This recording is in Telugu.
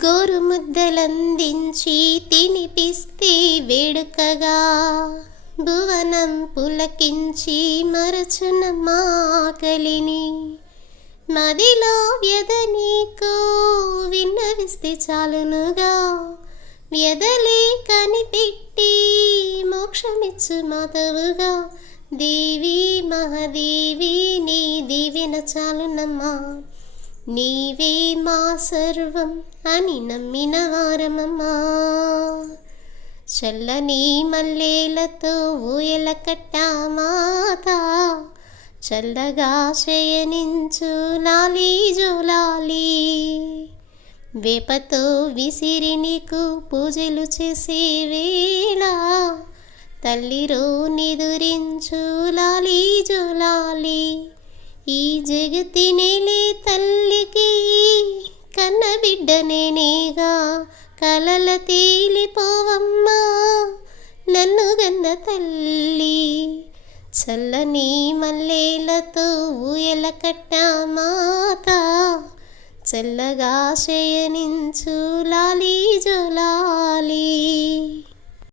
గోరు ముద్దలందించి తినిపిస్తే వేడుకగా భువనం పులకించి మరచున మాకలిని మదిలో వ్యధ నీకు విన్నవిస్తే చాలునుగా వ్యధలే కనిపెట్టి మోక్షమిచ్చు మాతవుగా దేవి మహాదేవి నీ దీవెన చాలునమ్మా నీవే మా సర్వం అని నమ్మిన వారమమ్మా చల్లని మల్లేలతో ఊయల కట్ట మాత చల్లగా శయనించు లాలి జోలాలి వేపతో విసిరి నీకు పూజలు చేసే వేళ తల్లిరో నిదురించు లాలి జోలాలి ఈ జగతి నేలే తల్లికి కన్న బిడ్డ నేనేగా కలల తేలిపోవమ్మా నన్ను గన్న తల్లి చల్లని మల్లేలతో ఊయల కట్ట మాత చల్లగా శయనించు లాలి జోలాలి.